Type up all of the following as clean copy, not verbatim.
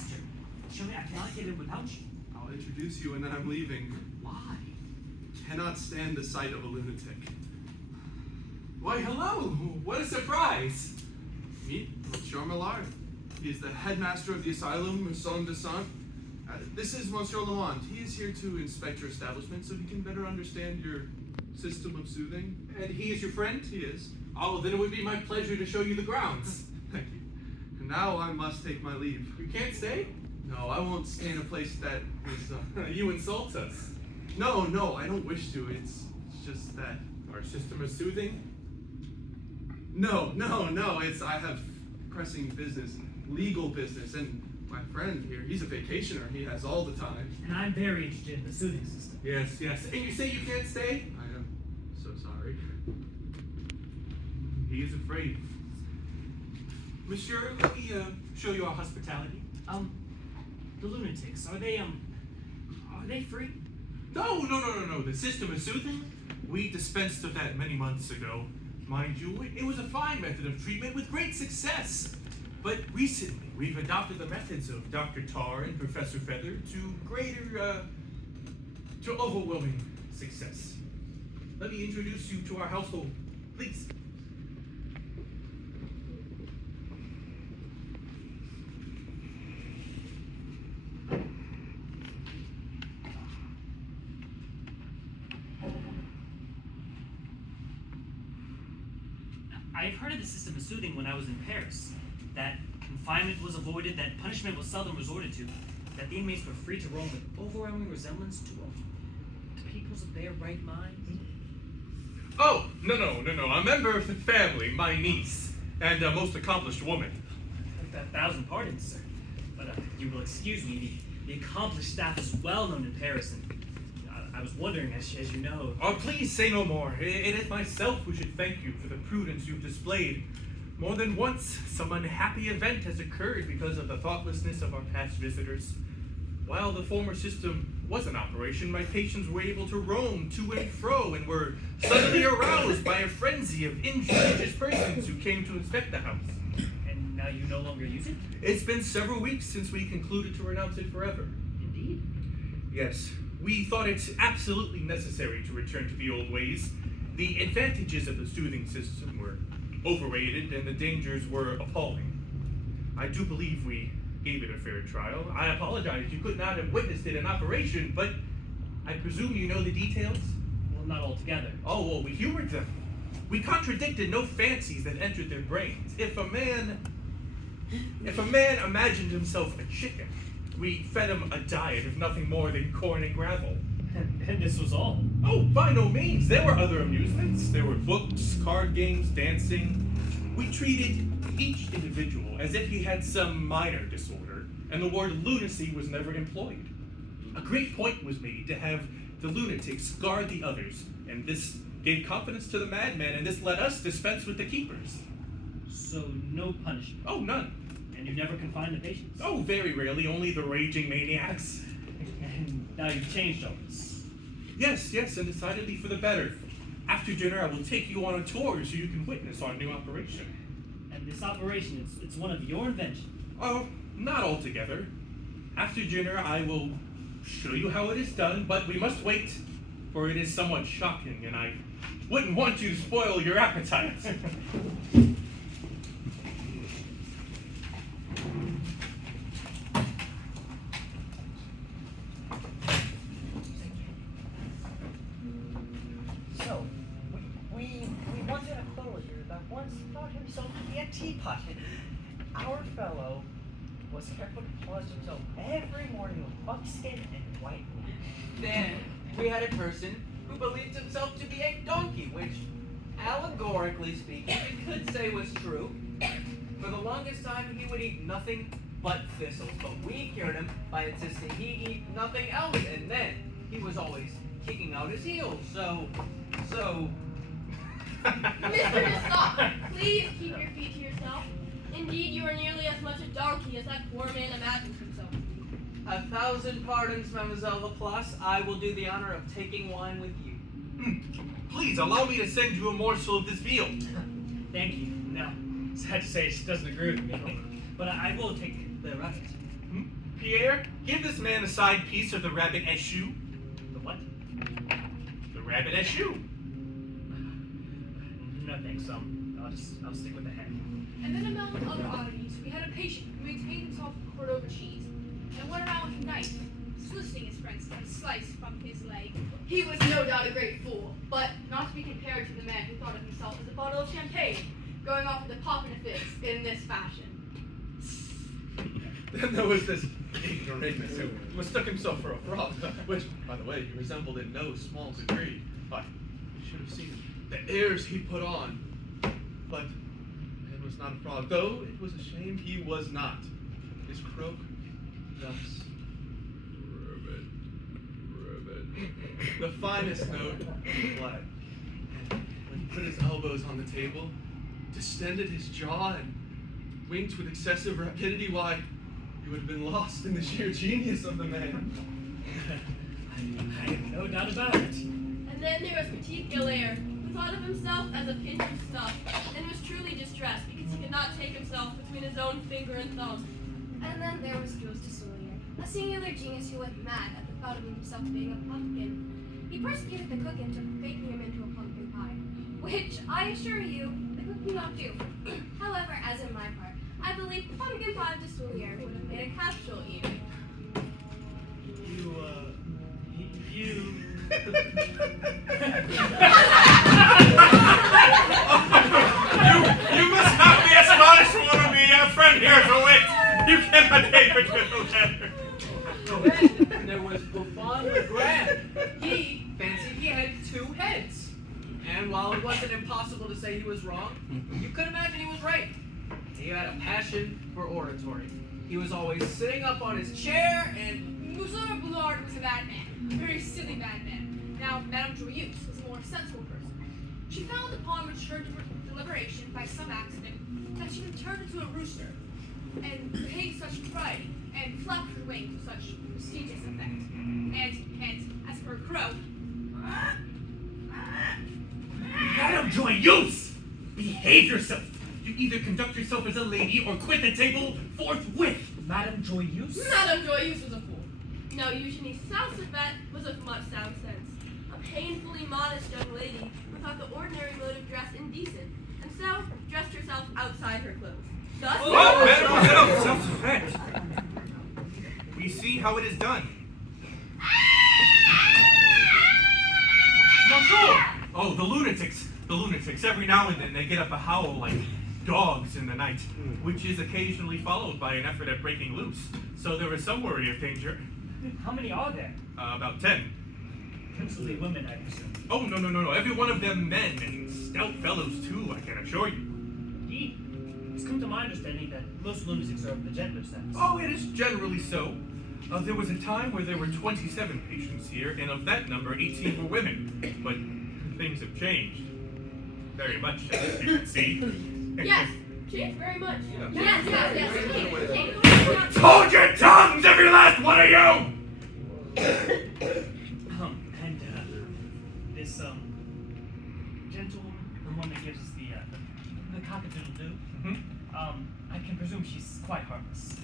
master. Surely I cannot get in without you. I'll introduce you and then I'm leaving. Why? Cannot stand the sight of a lunatic. Why, hello! What a surprise! Meet Monsieur Millard. He is the headmaster of the asylum, Maison de Sang. This is Monsieur Lamont. He is here to inspect your establishment so he can better understand your system of soothing. And he is your friend? He is. Oh, well, then it would be my pleasure to show you the grounds. Thank you. And now I must take my leave. You can't stay? No, I won't stay in a place that is... You insult us. No, I don't wish to. It's just that... Our system of soothing? No, it's... I have pressing business, legal business, and my friend here, he's a vacationer. He has all the time. And I'm very interested in the soothing system. Yes. And you say you can't stay? I am so sorry. He is afraid. Monsieur, let me show you our hospitality. The lunatics, are they free? No. The system of soothing, we dispensed with that many months ago. Mind you, it was a fine method of treatment with great success. But recently, we've adopted the methods of Dr. Tarr and Professor Fether to overwhelming success. Let me introduce you to our household, please. I've heard of the system of soothing when I was in Paris. That confinement was avoided, that punishment was seldom resorted to, that the inmates were free to roam with overwhelming resemblance to peoples of their right minds. Oh, no. A member of the family, my niece, and a most accomplished woman. 1,000 pardons, sir. But you will excuse me, the accomplished staff is well known in Paris, and I was wondering, as you know... Oh, please say no more. It is myself who should thank you for the prudence you've displayed. More than once, some unhappy event has occurred because of the thoughtlessness of our past visitors. While the former system was in operation, my patients were able to roam to and fro and were suddenly aroused by a frenzy of injudicious persons who came to inspect the house. And now you no longer use it? It's been several weeks since we concluded to renounce it forever. Indeed. Yes, we thought it absolutely necessary to return to the old ways. The advantages of the soothing system were overrated, and the dangers were appalling. I do believe we gave it a fair trial. I apologize, you could not have witnessed it in operation, but I presume you know the details? Well, not altogether. Oh, well, we humored them. We contradicted no fancies that entered their brains. If a man imagined himself a chicken, we fed him a diet of nothing more than corn and gravel. And this was all? Oh, by no means. There were other amusements. There were books, card games, dancing. We treated each individual as if he had some minor disorder, and the word lunacy was never employed. A great point was made to have the lunatics guard the others, and this gave confidence to the madman, and this let us dispense with the keepers. So no punishment? Oh, none. And you never confined the patients? Oh, very rarely, only the raging maniacs. And now you've changed all this? Yes, and decidedly for the better. After dinner, I will take you on a tour so you can witness our new operation. And this operation, it's one of your inventions? Oh, not altogether. After dinner, I will show you how it is done, but we must wait, for it is somewhat shocking, and I wouldn't want you to spoil your appetite. So, we wanted a fellow here that once thought himself to be a teapot. Our fellow was careful to polish himself every morning with buckskin and white wool. Then we had a person who believed himself to be a donkey, which, allegorically speaking, we could say was true. For the longest time, he would eat nothing but thistles, but we cured him by insisting he eat nothing else, and then he was always kicking out his heels. So. Mr. Nisop, please keep your feet to yourself. Indeed, you are nearly as much a donkey as that poor man imagines himself. 1,000 pardons, Mademoiselle Laplace. I will do the honor of taking wine with you. Please, allow me to send you a morsel of this veal. Thank you. Now, sad to say, she doesn't agree with me, but I will take the rest. Pierre, give this man a side piece of the rabbit echoue. The what? The rabbit echoue. No thanks. I'll stick with the head. And then among other oddities, we had a patient who maintained himself with Cordova cheese and went around with a knife, soliciting his friends to slice from his leg. He was no doubt a great fool, but not to be compared to the man who thought of himself as a bottle of champagne, going off with a pop and a fizz in this fashion. Then there was this ignoramus who mistook himself for a frog, which, by the way, he resembled in no small degree. Why, you should have seen the airs he put on. But it was not a frog, though it was a shame he was not. His croak thus. Ribbit. The finest note in the play. And when he put his elbows on the table, distended his jaw, and winked with excessive rapidity, why, you would have been lost in the sheer genius of the man. I have no doubt about it. And then there was Petit Hilaire, who thought of himself as a pinch of snuff, and was truly distressed because he could not take himself between his own finger and thumb. And then there was Jules de Soulier, a singular genius who went mad at the thought of himself being a pumpkin. He persecuted the cook into baking him into a pumpkin pie, which, I assure you, the cook did not do. However, as in my part, I believe pumpkin pie de Soulier would have made a capital eating. You You must not be astonished, woman, me, a friend here to wait. You cannot take her to the letter. Then there was Buffon Legrand. He fancied he had two heads. And while it wasn't impossible to say he was wrong, you could imagine he was right. He had a passion for oratory. He was always sitting up on his chair, and Monsieur Boulard was a bad man, a very silly bad man. Now, Madame Joyeuse was a more sensible person. She found upon mature deliberation by some accident that she had turned into a rooster, and behaved such propriety, and flapped her wings with such prestigious effect. And hence, as for a crow, Madame Joyeuse! Behave yourself! You either conduct yourself as a lady or quit the table forthwith! Madame Joyeuse? Madame Joyeuse was a fool. No, Eugenie Salsifet was of much sound sense. A painfully modest young lady who thought the ordinary mode of dress indecent, and so dressed herself outside her clothes. Thus, Oh, mademoiselle, self-defense! We see how it is done. Monsieur! Oh, the lunatics. The lunatics. Every now and then they get up a howl like dogs in the night, which is occasionally followed by an effort at breaking loose. So there is some worry of danger. How many are there? About 10. Principally women, I presume. Oh, no. Every one of them men, and stout fellows too, I can assure you. Indeed. It's come to my understanding that most lunatics are of the gentler sex. Oh, it is generally so. There was a time where there were 27 patients here, and of that number, 18 were women. But things have changed. Very much, as you can see. yes, changed very much. Yes. Yes. Hold your tongues, every last one of you! And this gentlewoman, the one that gives us the cock-a-doodle-doo, I can presume she's quite harmless.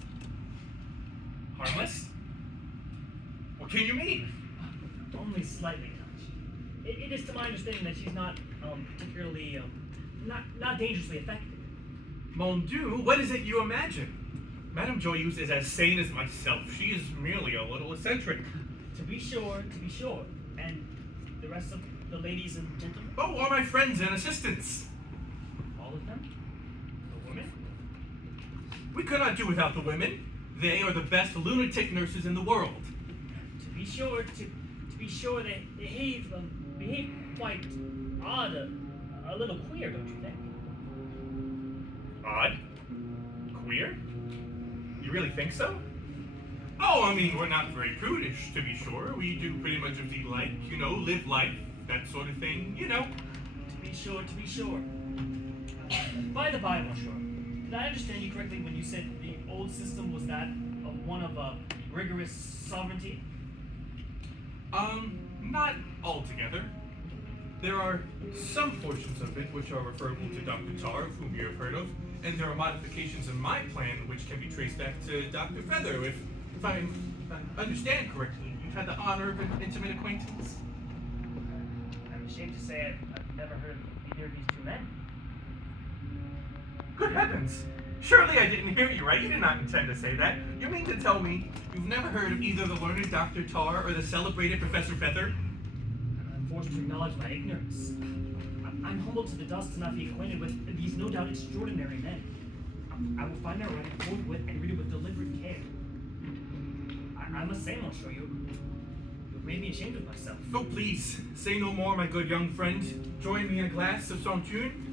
Harmless? What can you mean? Only slightly touched. It is to my understanding that she's not particularly not dangerously affected. Mon Dieu, what is it you imagine? Madame Joyeuse is as sane as myself. She is merely a little eccentric. To be sure. And the rest of the ladies and gentlemen? Oh, are my friends and assistants. All of them? The women? We could not do without the women. They are the best lunatic nurses in the world. To be sure, they behave quite odd, a little queer, don't you think? Odd? Queer? You really think so? Oh, I mean, we're not very prudish, to be sure. We do pretty much as we like, live life, that sort of thing, To be sure. By the by, monsieur, did I understand you correctly when you said the old system was that of one of rigorous sovereignty? Not altogether. There are some portions of it which are referable to Dr. Tarr, whom you have heard of, And there are modifications in my plan which can be traced back to Dr. Fether, if I understand correctly. You've had the honor of an intimate acquaintance. I'm ashamed to say I've never heard of either of these two men. Good heavens! Surely I didn't hear you right. You did not intend to say that. You mean to tell me you've never heard of either the learned Dr. Tarr or the celebrated Professor Fether? I'm forced to acknowledge my ignorance. I'm humbled to the dust to not be acquainted with these no doubt extraordinary men. I will find their writing forthwith and read it with deliberate care. I must say, Monsieur, you've made me ashamed of myself. Oh, please, say no more, my good young friend. Join me in a glass of Saint-June.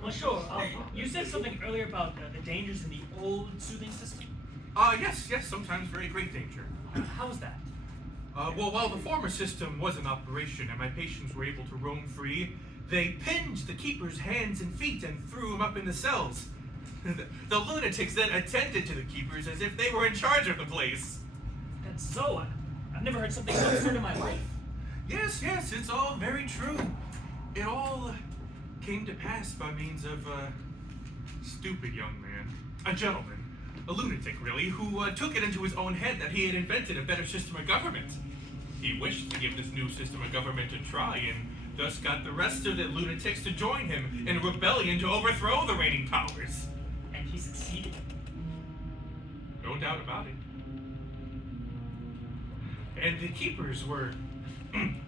Monsieur, you said something earlier about the dangers in the old soothing system. Yes, sometimes very great danger. How was that? Well, while the former system was in operation and my patients were able to roam free, they pinned the keepers' hands and feet and threw them up in the cells. The lunatics then attended to the keepers as if they were in charge of the place. That's so. I've never heard something so absurd in my life. Yes, it's all very true. It all came to pass by means of a stupid young man, a gentleman, a lunatic really, who took it into his own head that he had invented a better system of government. He wished to give this new system of government a try and thus got the rest of the lunatics to join him in a rebellion to overthrow the reigning powers. And he succeeded. No doubt about it. And the keepers were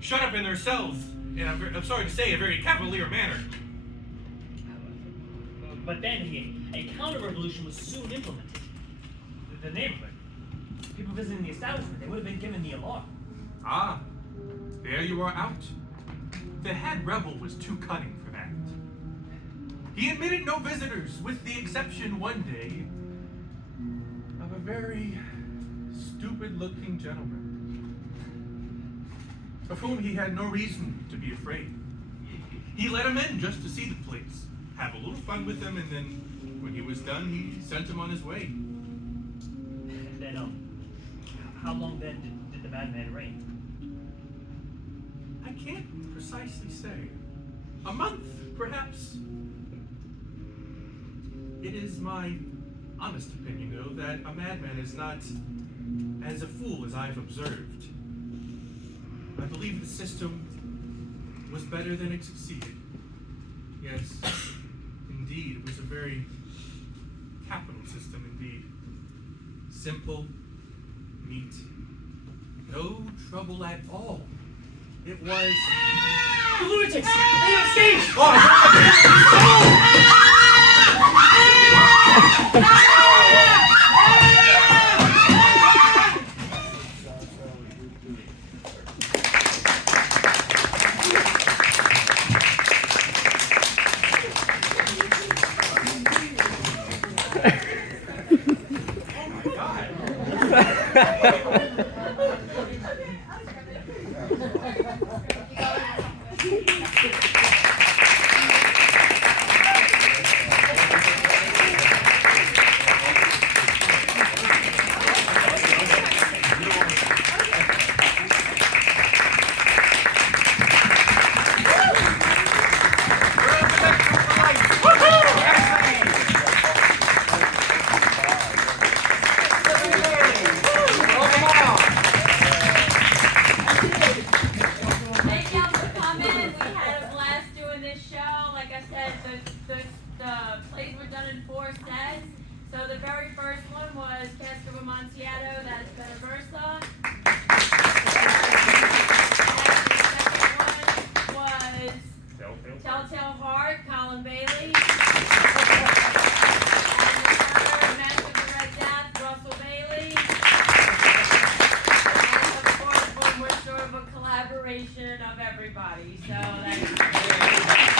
shut up in their cells in, I'm sorry to say, a very cavalier manner. But then a counter-revolution was soon implemented. The neighborhood, people visiting the establishment, they would have been given the alarm. Ah, there you are out. The head rebel was too cunning for that. He admitted no visitors, with the exception one day of a very stupid-looking gentleman, of whom he had no reason to be afraid. He let him in just to see the place, have a little fun with him, and then, when he was done, he sent him on his way. And then, how long then did the madman reign? I can't precisely say. A month, perhaps. It is my honest opinion, though, that a madman is not as a fool as I've observed. I believe the system was better than it succeeded. Yes, indeed, it was a very capital system indeed. Simple, neat, no trouble at all. It was... The lunatics! They have escaped! Of everybody, so that's